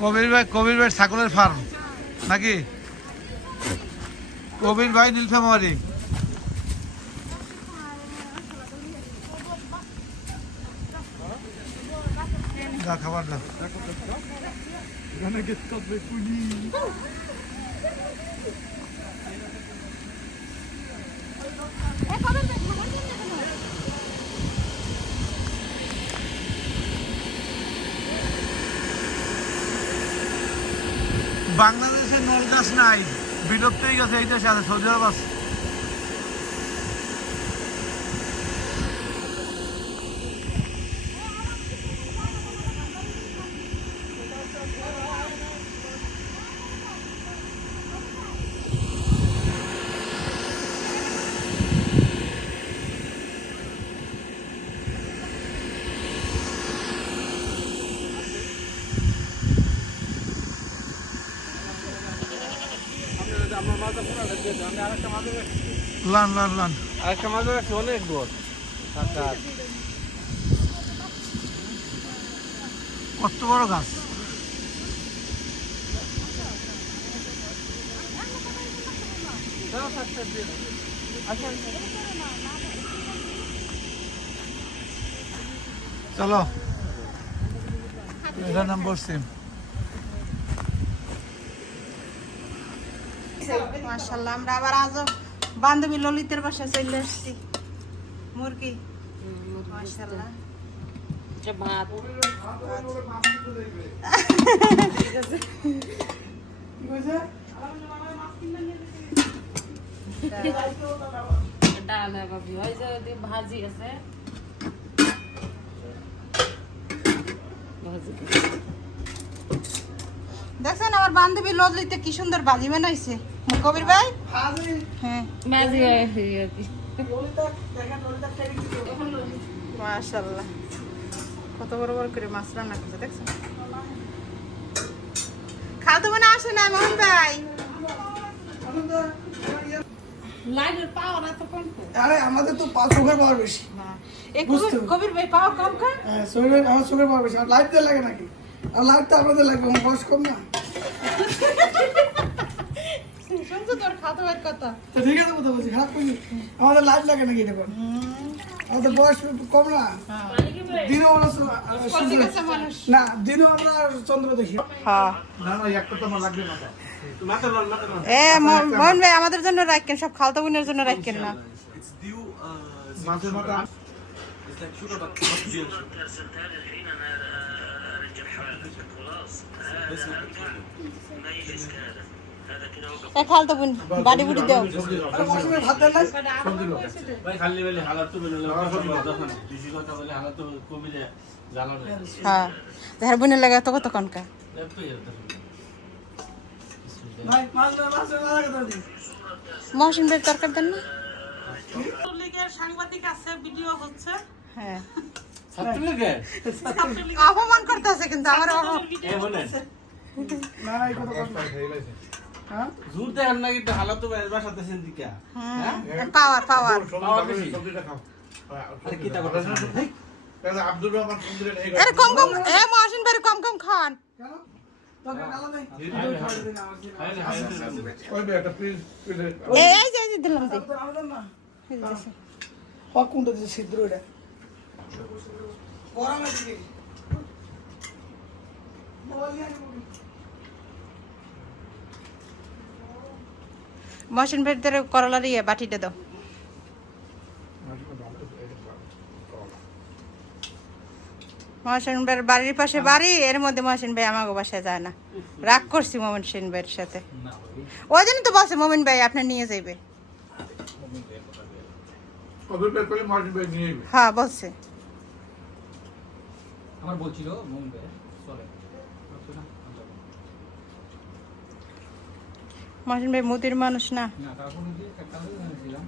কবির ভাই ছাগলের ফার্ম নাকি? কবির ভাই নীলফামারী। যা খাবার দাও। বাংলাদেশে নল গাছ নাই, বিলুপ্ত হয়ে গেছে। এই দেশে আছে, সৌদি আরব আছে। লান লান লান আরেকটা মাছ আছে অনেক বড়। কত বড় গাছ! চলো, এটার নাম বসিম। মাশাআল্লাহ, আমরা আবার আজও বান্ধবী ললিতের বাসায় চলে আসছি। মুরগি মাশাআল্লাহ। ভাত ডাল ভাবি ওই যে ভাজি আছে, দেখছেন আমার বান্ধবী ললিতে কি সুন্দর ভাজি বানাইছে কবির ভাই। হ্যাঁ ভাজি মাশাআল্লাহ, কত বড় বড় করে মাছ রান্না করছে দেখছেন। খাওয়া তো মনে আসে না মোহন ভাই। লাইনের পাওয়ার এত কম। আরে আমাদের তো সুগার পাওয়ার বেশি। কবির ভাই পাওয়া কম খায়। হ্যাঁ, আমার সুগার পাওয়ার বেশি। আর লাইট দিয়ে লাগে নাকি? আর লাইট তো আপনাদের লাগবে, আমার বয়স কম না। শুনছো তোর খাওয়া ভাইয়ের কথা? তো ঠিক আছে, কথা বলছি, খারাপ করিনি। আমাদের লাইট লাগে নাকি এটা কোন? আমাদের বয়স কম না। দিনও আমরা না, দিনও আমরা চন্দ্র দেখি। হ্যাঁ না না, একটা তো আমার লাগবে না। এ মোহন ভাই আমাদের জন্য রাখেন, সব খালতা বোনের জন্য রাখেন না। মাছের মাথা এ খালতা বোন বাড়ি বুড়ি দাও। ভাত দেন নাই? হ্যাঁ, দেহার বোনের লাগে তো কত কনকা। ভাই, মাছ লাগে তো দিন। মহসিন ভাই তরকারি দেন না? সাংবাদিক আছে, ভিডিও হচ্ছে। হ্যাঁ, ছাত্রলীগ অপমান করতেছে কিন্তু আমার না না, এই কথা বল না। হ্যাঁ, জোর দেন না কিন্তু হালাত বাসাতে সিন্দিকা। পাওয়ার পাওয়ার। সবজিটা খাও। আরে কি তা কথা শুনুন। তাহলে আব্দুর রহমান সুন্দর এই এর কম কম এ মহসিন ভাই কম কম খান। কেন? তোকে কালা নাই? ওই একটা প্লিজ এই যে দিলাম দি। আমাদের না। হক কোনটা দিছে সিদ্ধ এটা? গরম এদিকে। মহসিন ভাই তোর করলার ইয়ে বাটিটা দাও। মহসিন ভাইয়ের বাড়ির পাশে বাড়ি, এর মধ্যে মহসিন ভাই আমাকে বাসায় যায় না। রাগ করছি মহসিন ভাইয়ের সাথে। ওই জন্য তো বলছে মোমিন ভাই আপনার নিয়ে যাইবে। কবির ভাই করে মার্জিন ভাই নিয়ে যাবে। হ্যাঁ বলছে। আমার বলছিল মোমিন ভাই চলে মহসিন ভাই মুদির মানুষ না। না, তারপর একটা ছিলাম